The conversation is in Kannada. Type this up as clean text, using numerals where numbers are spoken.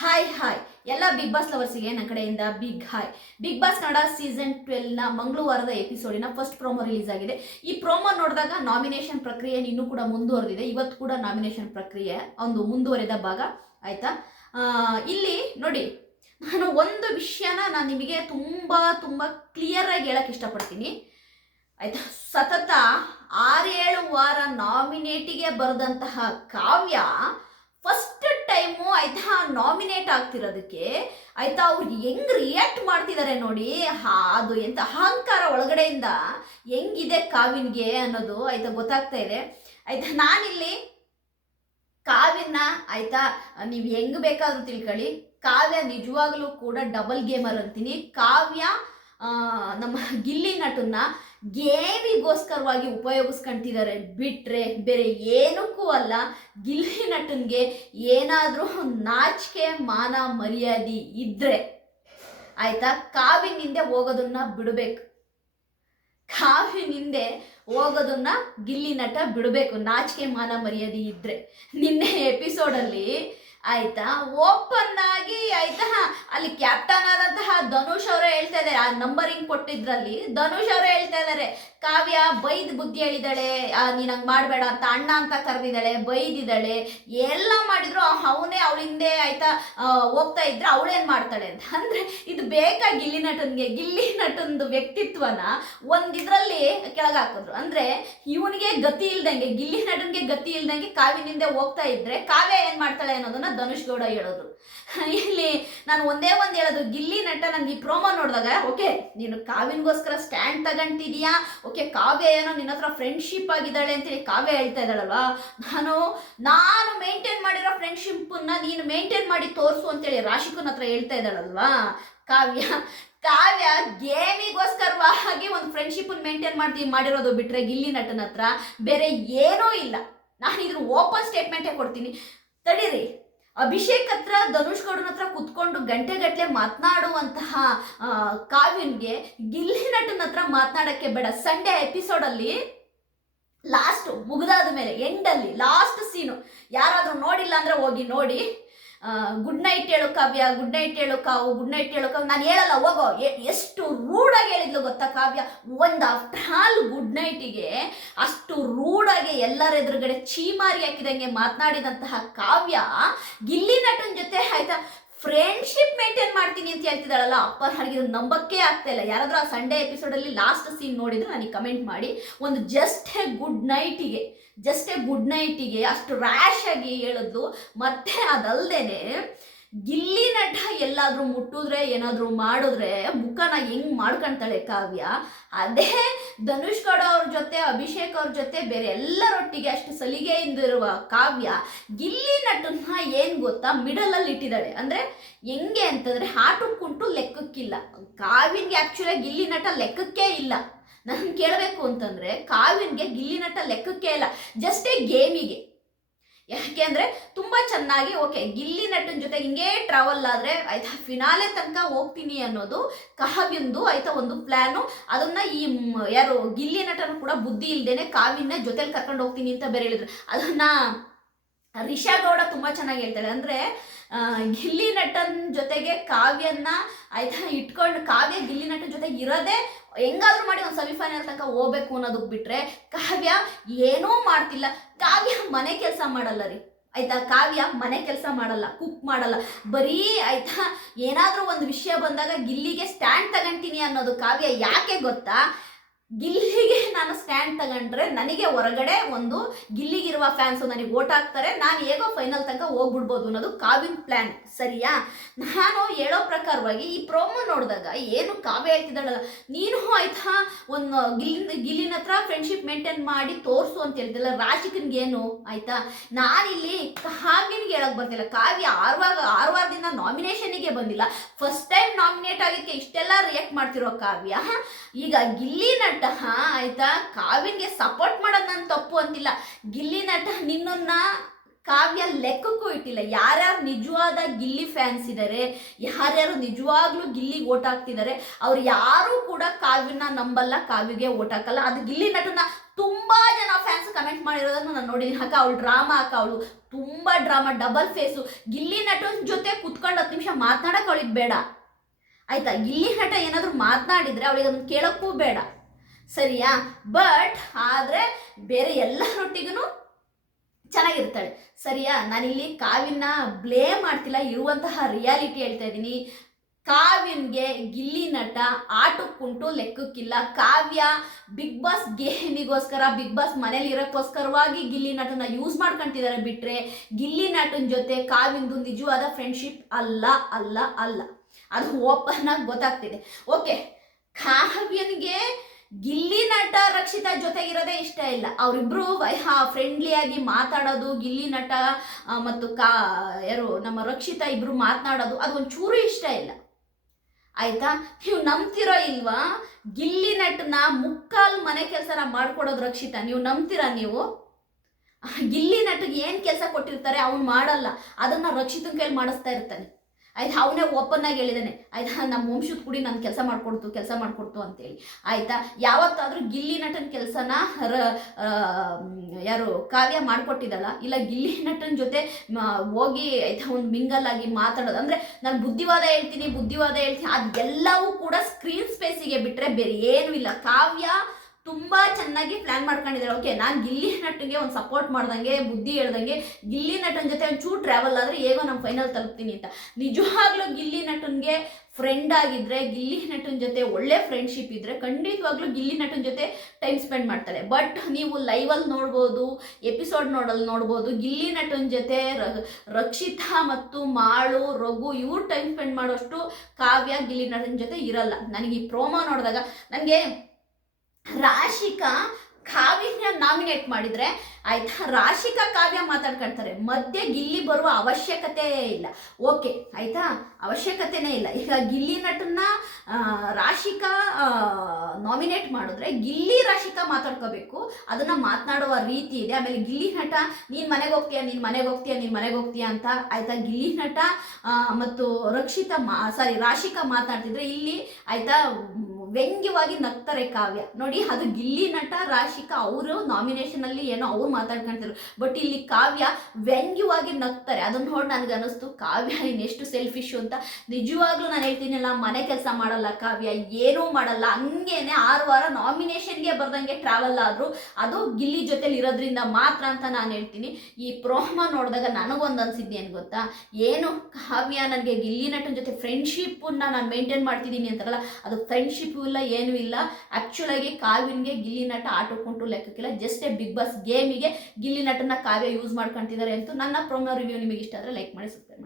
ಹಾಯ್ ಎಲ್ಲ ಬಿಗ್ ಬಾಸ್ ಲವರ್ಸಿಗೆ ನನ್ನ ಕಡೆಯಿಂದ big hi. Big boss Kannada season 12ನ ಮಂಗಳವಾರದ ಎಪಿಸೋಡಿನ ಫಸ್ಟ್ ಪ್ರೋಮೋ ರಿಲೀಸ್ ಆಗಿದೆ. ಈ ಪ್ರೋಮೋ ನೋಡಿದಾಗ ನಾಮಿನೇಷನ್ ಪ್ರಕ್ರಿಯೆ ಇನ್ನೂ ಕೂಡ ಮುಂದುವರೆದಿದೆ. ಇವತ್ತು ಕೂಡ ನಾಮಿನೇಷನ್ ಪ್ರಕ್ರಿಯೆ ಒಂದು ಮುಂದುವರೆದ ಭಾಗ ಆಯ್ತಾ. ಇಲ್ಲಿ ನೋಡಿ, ನಾನು ಒಂದು ವಿಷಯನ ನಿಮಗೆ ತುಂಬ ಕ್ಲಿಯರ್ ಆಗಿ ಹೇಳಕ್ಕೆ ಇಷ್ಟಪಡ್ತೀನಿ ಆಯ್ತಾ. ಸತತ 6-7 ವಾರ ನಾಮಿನೇಟಿಗೆ ಬರೆದಂತಹ ಕಾವ್ಯ ಫಸ್ಟ್ ಟೈಮು ಆಯ್ತಾ ನಾಮಿನೇಟ್ ಆಗ್ತಿರೋದಕ್ಕೆ ಆಯ್ತಾ ಅವ್ರು ಹೆಂಗ್ ರಿಯಾಕ್ಟ್ ಮಾಡ್ತಿದ್ದಾರೆ ನೋಡಿ. ಅದು ಎಂತ ಅಹಂಕಾರ ಒಳಗಡೆಯಿಂದ ಹೆಂಗಿದೆ ಕಾವ್ಯನ್ಗೆ ಅನ್ನೋದು ಆಯ್ತಾ ಗೊತ್ತಾಗ್ತಾ ಇದೆ ಆಯ್ತಾ. ನಾನಿಲ್ಲಿ ಕಾವ್ಯನ ಆಯ್ತಾ ನೀವು ಹೆಂಗ್ ಬೇಕಾದ್ರೂ ತಿಳ್ಕೊಳ್ಳಿ, ಕಾವ್ಯ ನಿಜವಾಗ್ಲೂ ಕೂಡ ಡಬಲ್ ಗೇಮರ್ ಅಂತೀನಿ. ಕಾವ್ಯ ನಮ್ಮ ಗಿಲ್ಲಿ ನಟನ್ನ ಗೇಮಿಗೋಸ್ಕರವಾಗಿ ಉಪಯೋಗಿಸ್ಕೊಂತಿದ್ದಾರೆ ಬಿಟ್ರೆ ಬೇರೆ ಏನಕ್ಕೂ ಅಲ್ಲ. ಗಿಲ್ಲಿ ನಟನ್ಗೆ ಏನಾದರೂ ನಾಚಿಕೆ ಮಾನ ಮರ್ಯಾದೆ ಇದ್ರೆ ಆಯ್ತಾ ಕಾವ್ಯನಿಂದೆ ಹೋಗೋದನ್ನ ಬಿಡಬೇಕು. ಕಾವ್ಯನಿಂದೆ ಹೋಗೋದನ್ನ ಗಿಲ್ಲಿ ನಟ ಬಿಡಬೇಕು, ನಾಚಿಕೆ ಮಾನ ಮರ್ಯಾದೆ ಇದ್ರೆ. ನಿನ್ನೆ ಎಪಿಸೋಡಲ್ಲಿ ಆಯ್ತಾ ಓಪನ್ ಆಗಿ ಆಯ್ತಾ ಅಲ್ಲಿ ಕ್ಯಾಪ್ಟನ್ ಆದಂತಹ ಧನುಷ್ ಅವರೇ ಹೇಳ್ತಾ ಇದ್ದಾರೆ, ಆ ನಂಬರಿಂಗ್ ಕೊಟ್ಟಿದ್ರಲ್ಲಿ ಧನುಷ್ ಅವರೇ ಹೇಳ್ತಾ ಇದ್ದಾರೆ ಕಾವ್ಯ ಬೈದ್ ಬುದ್ಧಿ ಹೇಳಿದಾಳೆ, ನೀನ್ ಹಂಗ್ ಮಾಡ್ಬೇಡ ಅಂತ ಅಣ್ಣ ಅಂತ ಕರೆದಿದ್ದಾಳೆ, ಬೈದಿದ್ದಾಳೆ, ಎಲ್ಲ ಮಾಡಿದ್ರು ಅವನೇ ಅವಳಿಂದೆ ಆಯ್ತಾ ಹೋಗ್ತಾ ಇದ್ರೆ ಅವಳೇನ್ ಮಾಡ್ತಾಳೆ ಅಂತ. ಅಂದ್ರೆ ಇದು ಬೇಕಾ ಗಿಲ್ಲಿ ನಟನ್ಗೆ? ಗಿಲ್ಲಿ ನಟನ್ದು ವ್ಯಕ್ತಿತ್ವನ ಒಂದಿದ್ರಲ್ಲಿ ಕೆಳಗಾಕಿದ್ರು. ಅಂದ್ರೆ ಇವನಿಗೆ ಗತಿ ಇಲ್ದಂಗೆ, ಗಿಲ್ಲಿ ನಟನ್ಗೆ ಗತಿ ಇಲ್ದಂಗೆ ಕಾವ್ಯನಿಂದ ಹೋಗ್ತಾ ಇದ್ರೆ ಕಾವ್ಯ ಏನ್ ಮಾಡ್ತಾಳೆ ಅನ್ನೋದನ್ನ ಧನುಷ್ ಗೌಡ ಹೇಳೋದು. ಇಲ್ಲಿ ನಾನು ಒಂದೇ ಒಂದು ಹೇಳೋದು, ಗಿಲ್ಲಿ ನಟ ನನ್ಗೆ ಈ ಪ್ರೋಮೋ ನೋಡಿದಾಗ ಓಕೆ ನೀನು ಕಾವ್ಯನ್ಗೋಸ್ಕರ ಸ್ಟ್ಯಾಂಡ್ ತಗೊಂಡಿದೀಯಾ, ಓಕೆ ಕಾವ್ಯ ಏನೋ ನಿನ್ನ ಹತ್ರ ಫ್ರೆಂಡ್ಶಿಪ್ ಆಗಿದ್ದಾಳೆ ಅಂತೇಳಿ ಕಾವ್ಯ ಹೇಳ್ತಾ ಇದ್ದಾಳಲ್ವಾ, ನಾನು ಮೇಂಟೈನ್ ಮಾಡಿರೋ ಫ್ರೆಂಡ್ಶಿಪ್ಪನ್ನ ನೀನು ಮೇಂಟೈನ್ ಮಾಡಿ ತೋರಿಸು ಅಂತೇಳಿ ರಾಶಿಕನ್ ಹತ್ರ ಹೇಳ್ತಾ ಇದ್ದಾಳಲ್ವಾ ಕಾವ್ಯ ಗೇಮಿಗೋಸ್ಕರವಾಗಿ ಒಂದು ಫ್ರೆಂಡ್ಶಿಪ್ ಮೇಂಟೈನ್ ಮಾಡಿರೋದು ಬಿಟ್ರೆ ಗಿಲ್ಲಿ ನಟನ ಹತ್ರ ಬೇರೆ ಏನೂ ಇಲ್ಲ. ನಾನು ಇದ್ರ ಓಪನ್ ಸ್ಟೇಟ್ಮೆಂಟೇ ಕೊಡ್ತೀನಿ. ತಡೀರಿ, ಅಭಿಷೇಕ್ ಹತ್ರ ಧನುಷ್ ಗೌಡನ ಹತ್ರ ಕುತ್ಕೊಂಡು ಗಂಟೆಗಟ್ಟಲೆ ಮಾತನಾಡುವಂತಹ ಕಾವ್ಯನ್ಗೆ ಗಿಲ್ಲಿ ನಟನ ಹತ್ರ ಮಾತನಾಡಕ್ಕೆ ಬೇಡ. ಸಂಡೇ ಎಪಿಸೋಡಲ್ಲಿ ಲಾಸ್ಟ್ ಮುಗಿದಾದ ಮೇಲೆ ಎಂಡಲ್ಲಿ ಲಾಸ್ಟ್ ಸೀನು ಯಾರಾದರೂ ನೋಡಿಲ್ಲ ಅಂದರೆ ಹೋಗಿ ನೋಡಿ. ಗುಡ್ ನೈಟ್ ಹೇಳು ಕಾವ್ಯ, ಗುಡ್ ನೈಟ್ ಹೇಳು ಕಾವು, ಗುಡ್ ನೈಟ್ ಹೇಳು ಕಾವು. ನಾನು ಹೇಳಲ್ಲ ಹೋಗೋ. ಎಷ್ಟು ರೂಢಾಗಿ ಹೇಳಿದ್ಲು ಗೊತ್ತಾ ಕಾವ್ಯ. ಒಂದು ಆಫ್ಟರ್ ಆಲ್ ಗುಡ್ ನೈಟಿಗೆ ಅಷ್ಟು ರೂಢಾಗಿ ಎಲ್ಲರ ಎದುರುಗಡೆ ಚೀಮಾರಿ ಹಾಕಿದಂಗೆ ಮಾತನಾಡಿದಂತಹ ಕಾವ್ಯ ಗಿಲ್ಲಿ ನಟನ ಜೊತೆ ಆಯ್ತಾ ಫ್ರೆಂಡ್ಶಿಪ್ ಮೇಂಟೈನ್ ಮಾಡ್ತೀನಿ ಅಂತ ಹೇಳ್ತಿದ್ದಾಳಲ್ಲ, ಅಪ್ಪ ನನಗೆ ಇದು ನಂಬಕ್ಕೆ ಆಗ್ತಾ ಇಲ್ಲ. ಯಾರಾದರೂ ಆ ಸಂಡೇ ಎಪಿಸೋಡಲ್ಲಿ ಲಾಸ್ಟ್ ಸೀನ್ ನೋಡಿದ್ರೆ ನನಗೆ ಕಮೆಂಟ್ ಮಾಡಿ. ಒಂದು ಜಸ್ಟ್ ಎ ಗುಡ್ ನೈಟಿಗೆ ಅಷ್ಟು ರ್ಯಾಶ್ ಆಗಿ ಹೇಳಿದ್ಲು. ಮತ್ತೆ ಅದಲ್ದೇನೆ ಗಿಲ್ಲಿ ನಟ ಎಲ್ಲಾದರೂ ಮುಟ್ಟಿದ್ರೆ ಏನಾದರೂ ಮಾಡಿದ್ರೆ ಮುಖನ ಹೆಂಗ್ ಮಾಡ್ಕೊಳ್ತಾಳೆ ಕಾವ್ಯ. ಅದೇ ಧನುಷ್ ಗೌಡ ಅವ್ರ ಜೊತೆ ಅಭಿಷೇಕ್ ಅವ್ರ ಜೊತೆ ಬೇರೆ ಎಲ್ಲರೊಟ್ಟಿಗೆ ಅಷ್ಟು ಸಲಿಗೆಯಿಂದ ಇರುವ ಕಾವ್ಯ ಗಿಲ್ಲಿ ನಟನ್ನ ಏನು ಗೊತ್ತಾ ಮಿಡಲಲ್ಲಿ ಇಟ್ಟಿದ್ದಾಳೆ. ಅಂದರೆ ಹೆಂಗೆ ಅಂತಂದರೆ ಹಾಟುಕ್ಕುಂಟು ಲೆಕ್ಕಕ್ಕಿಲ್ಲ. ಕಾವ್ಯನ್ಗೆ ಆ್ಯಕ್ಚುಲಿ ಗಿಲ್ಲಿ ನಟ ಲೆಕ್ಕಕ್ಕೆ ಇಲ್ಲ. ನಾನು ಕೇಳಬೇಕು ಅಂತಂದರೆ ಕಾವ್ಯನ್ಗೆ ಗಿಲ್ಲಿ ನಟ ಲೆಕ್ಕಕ್ಕೆ ಇಲ್ಲ, ಜಸ್ಟೇ ಗೇಮಿಗೆ. ಯಾಕೆ ಅಂದರೆ ತುಂಬ ಚೆನ್ನಾಗಿ ಓಕೆ ಗಿಲ್ಲಿ ನಟನ ಜೊತೆ ಹಿಂಗೆ ಟ್ರಾವೆಲ್ ಆದರೆ ಆಯ್ತಾ ಫಿನಾಲೆ ತನಕ ಹೋಗ್ತೀನಿ ಅನ್ನೋದು ಕಾವ್ಯಂದು ಆಯ್ತಾ ಒಂದು ಪ್ಲ್ಯಾನು. ಅದನ್ನು ಈ ಯಾರು ಗಿಲ್ಲಿ ನಟನು ಕೂಡ ಬುದ್ಧಿ ಇಲ್ಲದೇನೆ ಕಾವ್ಯನ ಜೊತೆಲಿ ಕರ್ಕೊಂಡು ಹೋಗ್ತೀನಿ ಅಂತ ಬೇರೆ ಹೇಳಿದ್ರು. ಅದನ್ನು ರಿಷಾ ಗೌಡ ತುಂಬ ಚೆನ್ನಾಗಿ ಹೇಳ್ತಾಳೆ. ಅಂದರೆ ಗಿಲ್ಲಿ ನಟನ ಜೊತೆಗೆ ಕಾವ್ಯನ ಆಯ್ತಾ ಇಟ್ಕೊಂಡು ಕಾವ್ಯ ಗಿಲ್ಲಿ ನಟನ ಜೊತೆಗೆ ಇರೋದೇ ಹೆಂಗಾದ್ರೂ ಮಾಡಿ ಒಂದು ಸೆಮಿಫೈನಲ್ ತನಕ ಹೋಗ್ಬೇಕು ಅನ್ನೋದಕ್ಕೆ ಬಿಟ್ರೆ ಕಾವ್ಯ ಏನೂ ಮಾಡ್ತಿಲ್ಲ. ಕಾವ್ಯ ಮನೆ ಕೆಲಸ ಮಾಡಲ್ಲ ರೀ ಆಯ್ತಾ. ಕಾವ್ಯ ಮನೆ ಕೆಲಸ ಮಾಡಲ್ಲ, ಕುಕ್ ಮಾಡಲ್ಲ, ಬರೀ ಆಯ್ತಾ ಏನಾದರೂ ಒಂದು ವಿಷಯ ಬಂದಾಗ ಗಿಲ್ಲಿಗೆ ಸ್ಟ್ಯಾಂಡ್ ತಗೊಂತೀನಿ ಅನ್ನೋದು ಕಾವ್ಯ. ಯಾಕೆ ಗೊತ್ತಾ, ಗಿಲ್ಲಿಗೆ ನಾನು ಸ್ಟ್ಯಾಂಡ್ ತಗೊಂಡ್ರೆ ನನಗೆ ಹೊರಗಡೆ ಒಂದು ಗಿಲ್ಲಿಗಿರುವ ಫ್ಯಾನ್ಸು ನನಗೆ ಓಟ್ ಹಾಕ್ತಾರೆ, ನಾನು ಹೇಗೋ ಫೈನಲ್ ತನಕ ಹೋಗ್ಬಿಡ್ಬೋದು ಅನ್ನೋದು ಕಾವ್ಯನ ಪ್ಲ್ಯಾನ್. ಸರಿಯಾ? ನಾನು ಹೇಳೋ ಪ್ರಕಾರವಾಗಿ ಈ ಪ್ರೋಮೋ ನೋಡಿದಾಗ ಏನು ಕಾವ್ಯ ಹೇಳ್ತಿದ್ದಾಳಲ್ಲ, ನೀನು ಆಯ್ತಾ ಒಂದು ಗಿಲ್ಲಿನ ಹತ್ರ ಫ್ರೆಂಡ್ಶಿಪ್ ಮೇಂಟೈನ್ ಮಾಡಿ ತೋರಿಸು ಅಂತ ಹೇಳ್ತಿಲ್ಲ. ರಾಶಿಕನ್ಗೇನು ಆಯ್ತಾ, ನಾನಿಲ್ಲಿ ಕಾವ್ಯನಿಗೆ ಹೇಳಕ್ ಬರ್ತಿಲ್ಲ. ಕಾವ್ಯ 6 ವಾರದಿಂದ ನಾಮಿನೇಷನ್ನಿಗೆ ಬಂದಿಲ್ಲ. ಫಸ್ಟ್ ಟೈಮ್ ನಾಮಿನೇಟ್ ಆಗಿದ್ದಕ್ಕೆ ಇಷ್ಟೆಲ್ಲ ರಿಯಾಕ್ಟ್ ಮಾಡ್ತಿರೋ ಕಾವ್ಯ ಈಗ ಗಿಲ್ಲಿ ನಟ ಆಯ್ತಾ ಕಾವ್ಯನ್ಗೆ ಸಪೋರ್ಟ್ ಮಾಡೋದು ನಾನು ತಪ್ಪು ಅಂತಿಲ್ಲ. ಗಿಲ್ಲಿ ನಟ ನಿನ್ನನ್ನ ಕಾವ್ಯ ಲೆಕ್ಕಕ್ಕೂ ಇಟ್ಟಿಲ್ಲ. ಯಾರ್ಯಾರು ನಿಜವಾದ ಗಿಲ್ಲಿ ಫ್ಯಾನ್ಸ್ ಇದ್ದಾರೆ, ಯಾರ್ಯಾರು ನಿಜವಾಗ್ಲೂ ಗಿಲ್ಲಿಗೆ ಓಟ್ ಹಾಕ್ತಿದ್ದಾರೆ, ಅವ್ರು ಯಾರೂ ಕೂಡ ಕಾವ್ಯನ ನಂಬಲ್ಲ, ಕಾವ್ಯಗೆ ಓಟ್ ಹಾಕಲ್ಲ. ಅದು ಗಿಲ್ಲಿ ನಟನ ತುಂಬಾ ಜನ ಫ್ಯಾನ್ಸ್ ಕಮೆಂಟ್ ಮಾಡಿರೋದನ್ನು ನಾನು ನೋಡಿದ್ದೀನಿ. ಅವಳು ಡ್ರಾಮಾ ಅವಳು ತುಂಬಾ ಡ್ರಾಮಾ, ಡಬಲ್ ಫೇಸು. ಗಿಲ್ಲಿ ನಟನ ಜೊತೆ ಕುತ್ಕೊಂಡು 10 ನಿಮಿಷ ಮಾತನಾಡಕ್ಕೆ ಅವಳಿಗೆ ಬೇಡ ಆಯ್ತಾ. ಗಿಲ್ಲಿ ನಟ ಏನಾದರೂ ಮಾತನಾಡಿದ್ರೆ ಅವಳಿಗೆ ಅದನ್ನು ಕೇಳೋಕ್ಕೂ ಬೇಡ, ಸರಿಯಾ. ಬಟ್ ಆದರೆ ಬೇರೆ ಎಲ್ಲರೊಟ್ಟಿಗೂ ಚೆನ್ನಾಗಿರ್ತಾಳೆ, ಸರಿಯಾ. ನಾನಿಲ್ಲಿ ಕಾವ್ಯನ ಬ್ಲೇಮ್ ಮಾಡ್ತಿಲ್ಲ, ಇರುವಂತಹ ರಿಯಾಲಿಟಿ ಹೇಳ್ತಾ ಇದ್ದೀನಿ. ಕಾವ್ಯನ್ಗೆ ಗಿಲ್ಲಿ ನಟ ಆಟಕ್ಕುಂಟು ಲೆಕ್ಕಕ್ಕಿಲ್ಲ. ಕಾವ್ಯ ಬಿಗ್ ಬಾಸ್ ಗೇಮಿಗೋಸ್ಕರ, ಬಿಗ್ ಬಾಸ್ ಮನೇಲಿ ಇರೋಕ್ಕೋಸ್ಕರವಾಗಿ ಗಿಲ್ಲಿ ನಟನ ಯೂಸ್ ಮಾಡ್ಕೊಂತಿದ್ದಾರೆ ಬಿಟ್ರೆ ಗಿಲ್ಲಿ ನಟನ ಜೊತೆ ಕಾವ್ಯಂದು ನಿಜವಾದ ಫ್ರೆಂಡ್ಶಿಪ್ ಅಲ್ಲ ಅಲ್ಲ ಅಲ್ಲ. ಅದು ಓಪನ್ ಆಗಿ ಗೊತ್ತಾಗ್ತಿದೆ. ಓಕೆ, ಕಾವ್ಯನಿಗೆ ಗಿಲ್ಲಿ ನಟ ರಕ್ಷಿತಾ ಜೊತೆಗಿರೋದೇ ಇಷ್ಟ ಇಲ್ಲ. ಅವರಿಬ್ರು ಫ್ರೆಂಡ್ಲಿಯಾಗಿ ಮಾತಾಡೋದು, ಗಿಲ್ಲಿ ನಟ ಮತ್ತು ಯಾರು ನಮ್ಮ ರಕ್ಷಿತಾ ಇಬ್ರು ಮಾತನಾಡೋದು ಅದು ಒಂಚೂರು ಇಷ್ಟ ಇಲ್ಲ ಆಯ್ತಾ. ನೀವು ನಂಬ್ತಿರೋ ಇಲ್ವಾ, ಗಿಲ್ಲಿ ನಟನ ಮುಕ್ಕಾಲು ಮನೆ ಕೆಲಸನ ಮಾಡ್ಕೊಡೋದು ರಕ್ಷಿತಾ. ನೀವು ನಂಬ್ತೀರಾ? ನೀವು ಗಿಲ್ಲಿ ನಟಿಗೆ ಏನು ಕೆಲಸ ಕೊಟ್ಟಿರ್ತಾರೆ ಅವ್ನು ಮಾಡಲ್ಲ, ಅದನ್ನ ರಕ್ಷಿತನ ಕೈಲಿ ಮಾಡಿಸ್ತಾ ಇರ್ತಾನೆ ಆಯ್ತಾ. ಅವನೇ ಓಪನ್ ಆಗಿ ಹೇಳಿದಾನೆ ಆಯ್ತಾ, ನಮ್ಮ ವಂಶದ ಕುಡಿ ನಾನು ಕೆಲಸ ಮಾಡ್ಕೊಡ್ತು ಅಂತೇಳಿ ಆಯ್ತಾ. ಯಾವತ್ತಾದ್ರೂ ಗಿಲ್ಲಿ ನಟನ ಕೆಲಸನ ಯಾರು ಕಾವ್ಯ ಮಾಡ್ಕೊಟ್ಟಿದ್ದಾಳ? ಇಲ್ಲ. ಗಿಲ್ಲಿ ನಟನ ಜೊತೆ ಹೋಗಿ ಆಯ್ತಾ ಒಂದು ಮಿಂಗಲ್ ಆಗಿ ಮಾತಾಡೋದು ಅಂದರೆ ನಾನು ಬುದ್ಧಿವಾದ ಹೇಳ್ತೀನಿ ಅದೆಲ್ಲವೂ ಕೂಡ ಸ್ಕ್ರೀನ್ ಸ್ಪೇಸಿಗೆ ಬಿಟ್ಟರೆ ಬೇರೆ ಏನೂ ಇಲ್ಲ. ಕಾವ್ಯ ತುಂಬ ಚೆನ್ನಾಗಿ ಪ್ಲ್ಯಾನ್ ಮಾಡ್ಕೊಂಡಿದ್ದಾರೆ. ಓಕೆ, ನಾನು ಗಿಲ್ಲಿ ನಟನಿಗೆ ಒಂದು ಸಪೋರ್ಟ್ ಮಾಡ್ದಂಗೆ, ಬುದ್ಧಿ ಹೇಳ್ದಂಗೆ, ಗಿಲ್ಲಿ ನಟನ ಜೊತೆ ಒಂಚೂರು ಟ್ರಾವೆಲ್ ಆದರೆ ಹೇಗೋ ನಾನು ಫೈನಲ್ ತಲುಪ್ತೀನಿ ಅಂತ. ನಿಜವಾಗ್ಲೂ ಗಿಲ್ಲಿ ನಟನಿಗೆ ಫ್ರೆಂಡ್ ಆಗಿದ್ರೆ, ಗಿಲ್ಲಿ ನಟನ ಜೊತೆ ಒಳ್ಳೆ ಫ್ರೆಂಡ್ಶಿಪ್ ಇದ್ದರೆ ಖಂಡಿತವಾಗ್ಲೂ ಗಿಲ್ಲಿ ನಟನ ಜೊತೆ ಟೈಮ್ ಸ್ಪೆಂಡ್ ಮಾಡ್ತಾರೆ. ಬಟ್ ನೀವು ಲೈವಲ್ಲಿ ನೋಡ್ಬೋದು, ಎಪಿಸೋಡ್ ನೋಡ್ಬೋದು, ಗಿಲ್ಲಿ ನಟನ ಜೊತೆ ರಕ್ಷಿತಾ ಮತ್ತು ಮಾಳು, ರಘು ಇವ್ರು ಟೈಮ್ ಸ್ಪೆಂಡ್ ಮಾಡೋಷ್ಟು ಕಾವ್ಯ ಗಿಲ್ಲಿ ನಟನ ಜೊತೆ ಇರಲ್ಲ. ನನಗೆ ಈ ಪ್ರೋಮೋ ನೋಡಿದಾಗ ನನಗೆ ರಾಶಿಕಾ ಕಾವ್ಯನ ನಾಮಿನೇಟ್ ಮಾಡಿದರೆ ಆಯ್ತಾ, ರಾಶಿಕಾ ಕಾವ್ಯ ಮಾತಾಡ್ಕೊಳ್ತಾರೆ, ಮಧ್ಯೆ ಗಿಲ್ಲಿ ಬರುವ ಅವಶ್ಯಕತೆ ಇಲ್ಲ. ಓಕೆ ಆಯ್ತಾ, ಅವಶ್ಯಕತೆನೇ ಇಲ್ಲ. ಈಗ ಗಿಲ್ಲಿ ನಟನ್ನ ರಾಶಿಕಾ ನಾಮಿನೇಟ್ ಮಾಡಿದ್ರೆ ಗಿಲ್ಲಿ ರಾಶಿಕಾ ಮಾತಾಡ್ಕೋಬೇಕು, ಅದನ್ನು ಮಾತನಾಡುವ ರೀತಿ ಇದೆ. ಆಮೇಲೆ ಗಿಲ್ಲಿ ನಟ ನೀನು ಮನೆಗೆ ಹೋಗ್ತೀಯ ಅಂತ ಆಯ್ತಾ. ಗಿಲ್ಲಿ ನಟ ಮತ್ತು ರಾಶಿಕಾ ಮಾತಾಡ್ತಿದ್ರೆ ಇಲ್ಲಿ ಆಯ್ತಾ ವ್ಯಂಗ್ಯವಾಗಿ ನಗ್ತಾರೆ ಕಾವ್ಯ. ನೋಡಿ, ಅದು ಗಿಲ್ಲಿ ನಟ ರಾಶಿಕಾ ಅವರು ನಾಮಿನೇಷನಲ್ಲಿ ಏನೋ ಅವ್ರು ಮಾತಾಡ್ಕೊಂತಿದ್ರು, ಬಟ್ ಇಲ್ಲಿ ಕಾವ್ಯ ವ್ಯಂಗ್ಯವಾಗಿ ನಗ್ತಾರೆ. ಅದನ್ನ ನೋಡಿ ನನಗೆ ಅನ್ನಿಸ್ತು ಕಾವ್ಯ ನೀನು ಎಷ್ಟು ಸೆಲ್ಫಿಶು ಅಂತ. ನಿಜವಾಗ್ಲೂ ನಾನು ಹೇಳ್ತೀನಲ್ಲ, ಮನೆ ಕೆಲಸ ಮಾಡಲ್ಲ ಕಾವ್ಯ, ಏನೂ ಮಾಡಲ್ಲ, ಹಂಗೇನೆ 6 ವಾರ ನಾಮಿನೇಷನ್ಗೆ ಬರ್ದಂಗೆ ಟ್ರಾವೆಲ್ ಆದರು, ಅದು ಗಿಲ್ಲಿ ಜೊತೆಲಿ ಇರೋದ್ರಿಂದ ಮಾತ್ರ ಅಂತ ನಾನು ಹೇಳ್ತೀನಿ. ಈ ಪ್ರೋಮೋ ನೋಡಿದಾಗ ನನಗೊಂದು ಅನ್ಸಿದ್ದು ಏನು ಗೊತ್ತಾ, ಏನು ಕಾವ್ಯ ನನಗೆ ಗಿಲ್ಲಿ ನಟನ ಜೊತೆ ಫ್ರೆಂಡ್ಶಿಪ್ಪನ್ನ ನಾನು ಮೇಂಟೈನ್ ಮಾಡ್ತಿದ್ದೀನಿ ಅಂತಲ್ಲ, ಅದು ಫ್ರೆಂಡ್ಶಿಪ್ ಇಲ್ಲ, ಏನೂ ಇಲ್ಲ. ಆ್ಯಕ್ಚುಲಾಗಿ ಕಾವ್ಯನಿಗೆ ಗಿಲ್ಲಿ ನಟ ಆಟಕ್ಕುಂಟು ಲೆಕ್ಕಕ್ಕಿಲ್ಲ. ಜಸ್ಟ್ ಬಿಗ್ ಬಾಸ್ ಗೇಮಿಗೆ ಗಿಲ್ಲಿ ನಟನ ಕಾವ್ಯ ಯೂಸ್ ಮಾಡ್ಕೊತಿದ್ದಾರೆ ಅಂತ ನನ್ನ ಪ್ರೋಮೋ ರಿವ್ಯೂ ನಿಮಗೆ ಇಷ್ಟ ಆದರೆ ಲೈಕ್ ಮಾಡಿ, ಸಬ್ಸ್ಕ್ರೈಬ್.